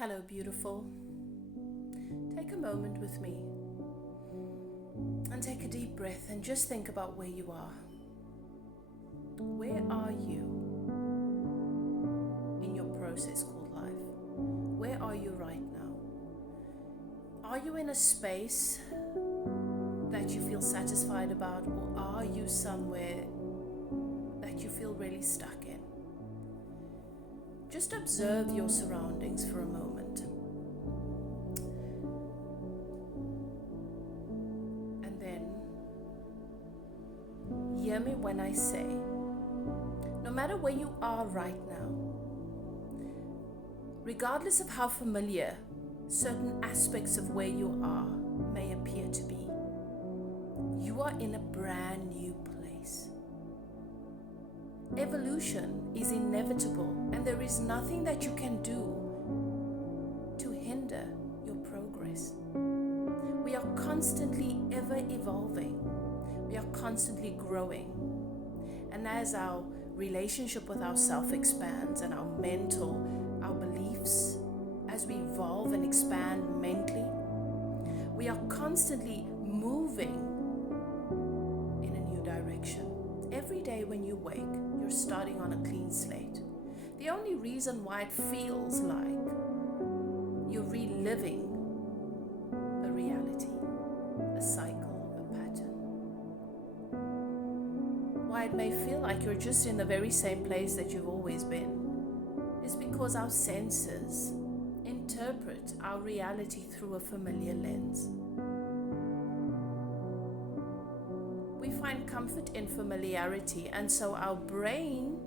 Hello, beautiful. Take a moment with me and take a deep breath and just think about where you are. Where are you in your process called life? Where are you right now? Are you in a space that you feel satisfied about, or are you somewhere that you feel really stuck in? Just observe your surroundings for a moment. And then hear me when I say, no matter where you are right now, regardless of how familiar certain aspects of where you are may appear to be, you are in a brand new place. Evolution is inevitable, and there is nothing that you can do to hinder your progress. We are constantly ever evolving. We are constantly growing. And as our relationship with ourself expands and our beliefs, as we evolve and expand mentally, we are constantly moving in a new direction. Every day when you wake, you're starting on a clean slate. The only reason why it feels like you're reliving a reality, a cycle, a pattern, why it may feel like you're just in the very same place that you've always been, is because our senses interpret our reality through a familiar lens. We find comfort in familiarity, and so our brain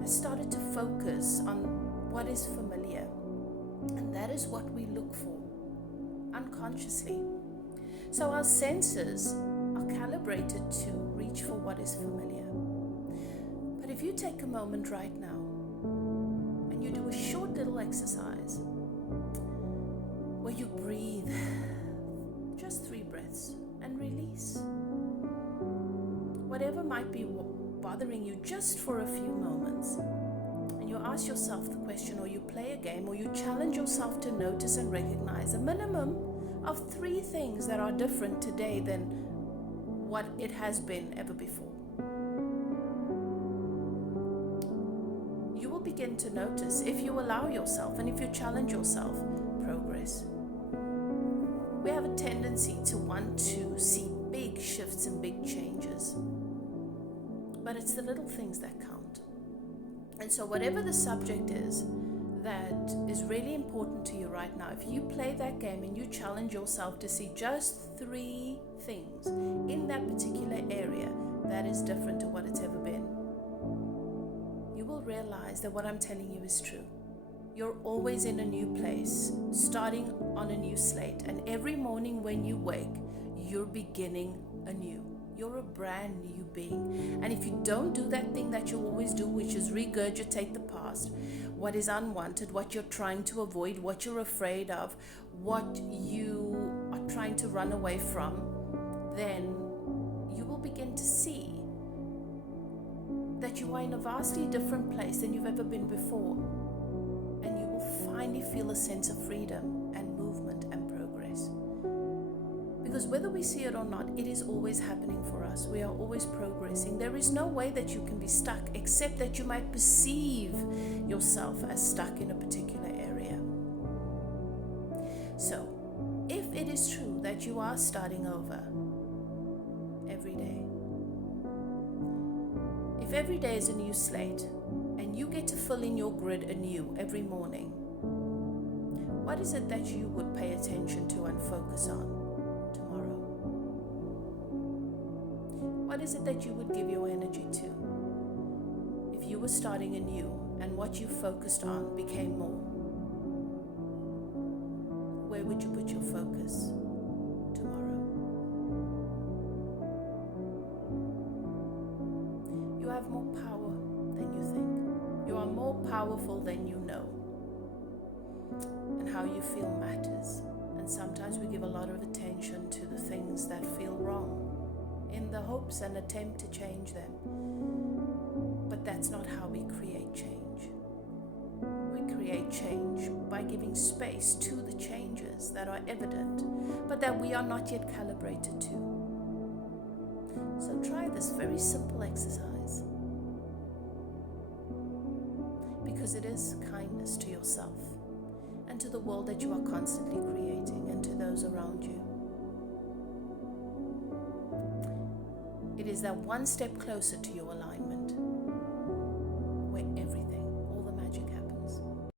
has started to focus on what is familiar, and that is what we look for unconsciously. So our senses are calibrated to reach for what is familiar. But if you take a moment right now and you do a short little exercise where you breathe just 3 breaths and release whatever might be bothering you just for a few moments, and you ask yourself the question, or you play a game, or you challenge yourself to notice and recognize a minimum of 3 things that are different today than what it has been ever before. You will begin to notice, if you allow yourself and if you challenge yourself, progress. We have a tendency to want to see big shifts and big changes, but it's the little things that count. And so whatever the subject is that is really important to you right now, if you play that game and you challenge yourself to see just 3 things in that particular area that is different to what it's ever been, you will realize that what I'm telling you is true. You're always in a new place, starting on a new slate, and every morning when you wake, you're beginning anew. You're a brand new being. And if you don't do that thing that you always do, which is regurgitate the past, what is unwanted, what you're trying to avoid, what you're afraid of, what you are trying to run away from, then you will begin to see that you are in a vastly different place than you've ever been before. And you will finally feel a sense of freedom and movement and progress. Because whether we see it or not, it is always happening for us. We are always progressing. There is no way that you can be stuck, except that you might perceive yourself as stuck in a particular area. So, if it is true that you are starting over every day, if every day is a new slate, and you get to fill in your grid anew every morning, what is it that you would pay attention to and focus on tomorrow? What is it that you would give your energy to? If you were starting anew and what you focused on became more, where would you put your focus tomorrow? You have more power than you think. You are more powerful than you know. And how you feel matters. And sometimes we give a lot of attention to the things that feel wrong in the hopes and attempt to change them. But that's not how we create change. We create change by giving space to the changes that are evident, but that we are not yet calibrated to. So try this very simple exercise, because it is kindness to yourself and to the world that you are constantly creating and to those around you. It is that one step closer to your alignment.